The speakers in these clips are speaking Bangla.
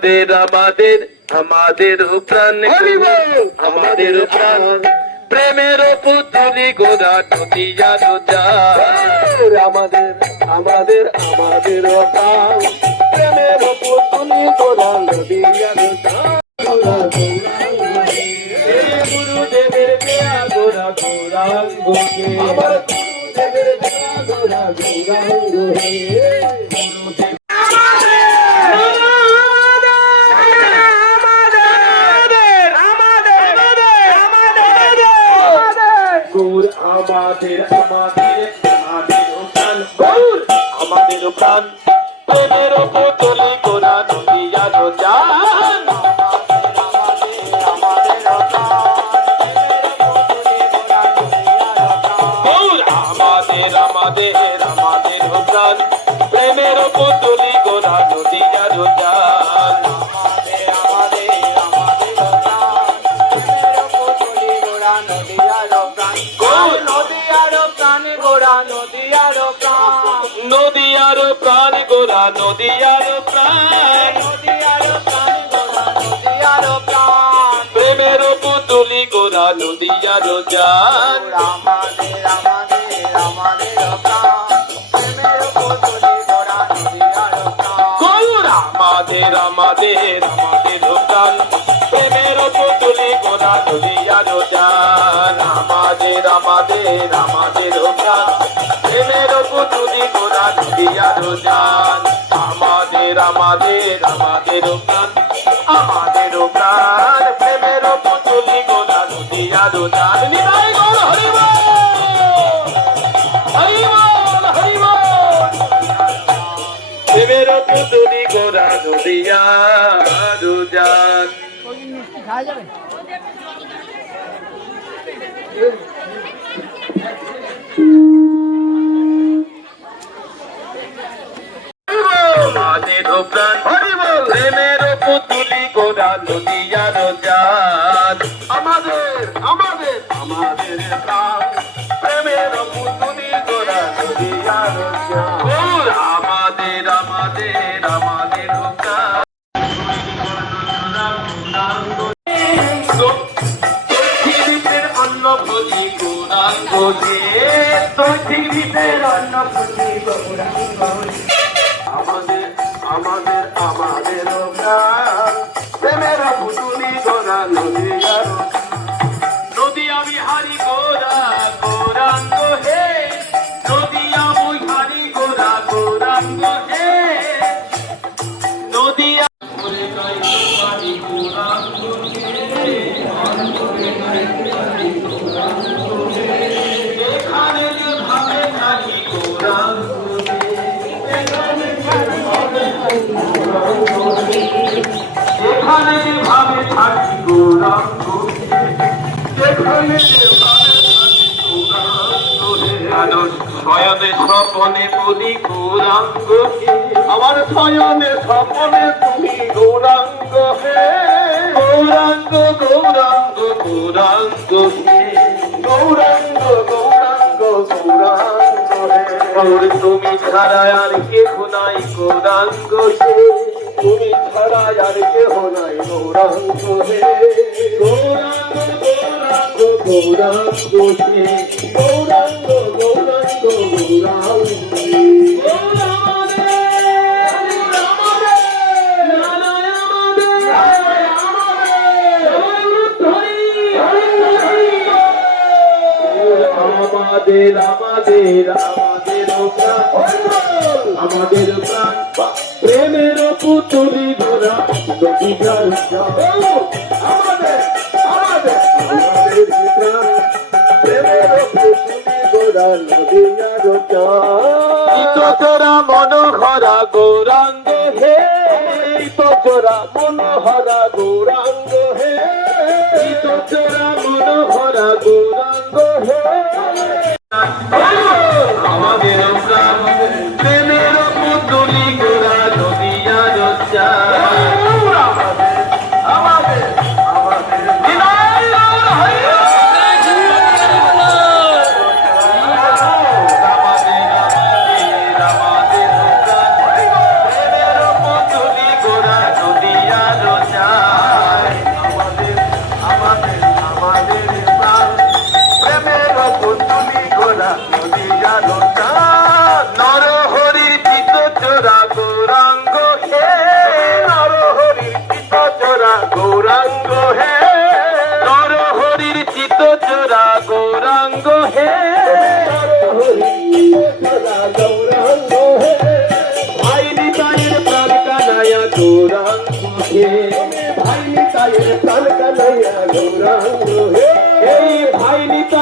আমাদের আমাদের আমাদের প্রাণ আমাদের প্রাণ প্রেমের পুতুলি গোরা নদিয়া রোজা আমাদের আমাদের আমাদের প্রাণ প্রেমের পুতুলি গোরা নদিয়া রোজা গুরুদেবের দেয়া গোরা গৌরাঙ্গ আমার গুরুদেবের দেয়া গোরা গৌরাঙ্গ প্রাণ প্রেমের পুতুলি গোনা দুনিয়া রোজান আমাদের আমাদের আমাদের প্রাণ। প্রেমের পুতুলি গোরা নদিয়া রোজান নদিয়ার প্রাণ গোরা নদিয়ার প্রাণ। প্রেমের পুতুলি গোরা নদিয়ার গৌর আমাদের আমাদের আমাদের প্রাণ প্রেমের পুতুলি গোরা নদিয়ার জান। আমাদের আমাদের আমাদের প্রাণ প্রেমের পুতুলি গোরা নদিয়ার জান। আমাদের আমাদের আমাদের প্রাণ আমাদের প্রাণ। প্রেমের পুতুলি গোরা নদিয়ার জান। নিতাই গৌর হরিবল হরিবল হরিবল। প্রেমের পুতুলি গোরা নদিয়া রুজান আমাদের প্রাণ। প্রেমের পুতুলি গোরা নদিয়া রোজান আমাদের আমাদের। আমাদের প্রাণ। প্রেমের পুতুলি গোরা নদিয়া রোজান আমাদের আমাদের আমাদের প্রাণ। অন্ন ভোজি গৌরাঙ্গ যে। পৃথিবীর অন্ন ভোজি গৌরাঙ্গ আমাদের আমাদের আমাদের প্রেমের পুতুলি নদীয়ার নদিয়া বিহারি গোরা, গৌরাঙ্গ হে। নদিয়া বিহারি গোরা, গৌরাঙ্গ হে। এখানে শয়নে স্বপনে তুমি গৌরাঙ্গ আমার শয়নে স্বপনে তুমি গৌরাঙ্গ হে। গৌরাঙ্গ গৌরাঙ্গ গৌরাঙ্গ গৌরাঙ্গ গৌরাঙ্গ গৌরাঙ্গ গৌর তুমি ছাড়া আর কেহ নাই গৌরাঙ্গ তুমি ছাড়া আর কেহ নাই গৌরাঙ্গ গৌরাঙ্গ গৌরাঙ্গ সে গৌরাঙ্গ নদীয়ার তোরা মনোহরা গৌরাঙ্গ হে তোরা মনোহরা গৌরাঙ্গ।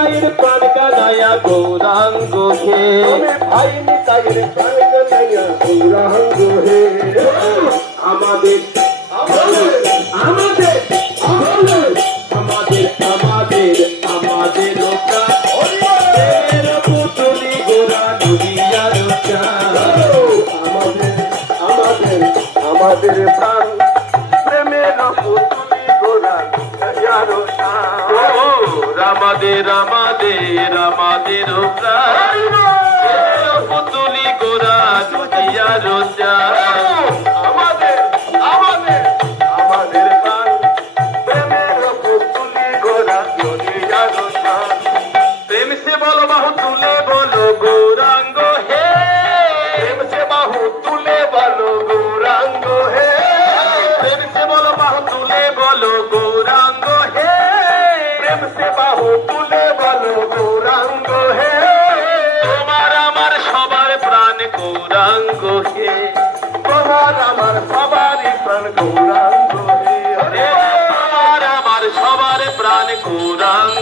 নিতাইয়ের প্রাণ কানায়া গৌরাঙ্গ হে আইন নিতাইয়ের প্রাণ কানাইয়া গৌরাঙ্গ হে আমাদের রামাদের রামাদের প্রাণ। পুতুলি গোরা দুনিয়ার চাঁদ।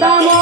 দামোদর দামোদর হে জয়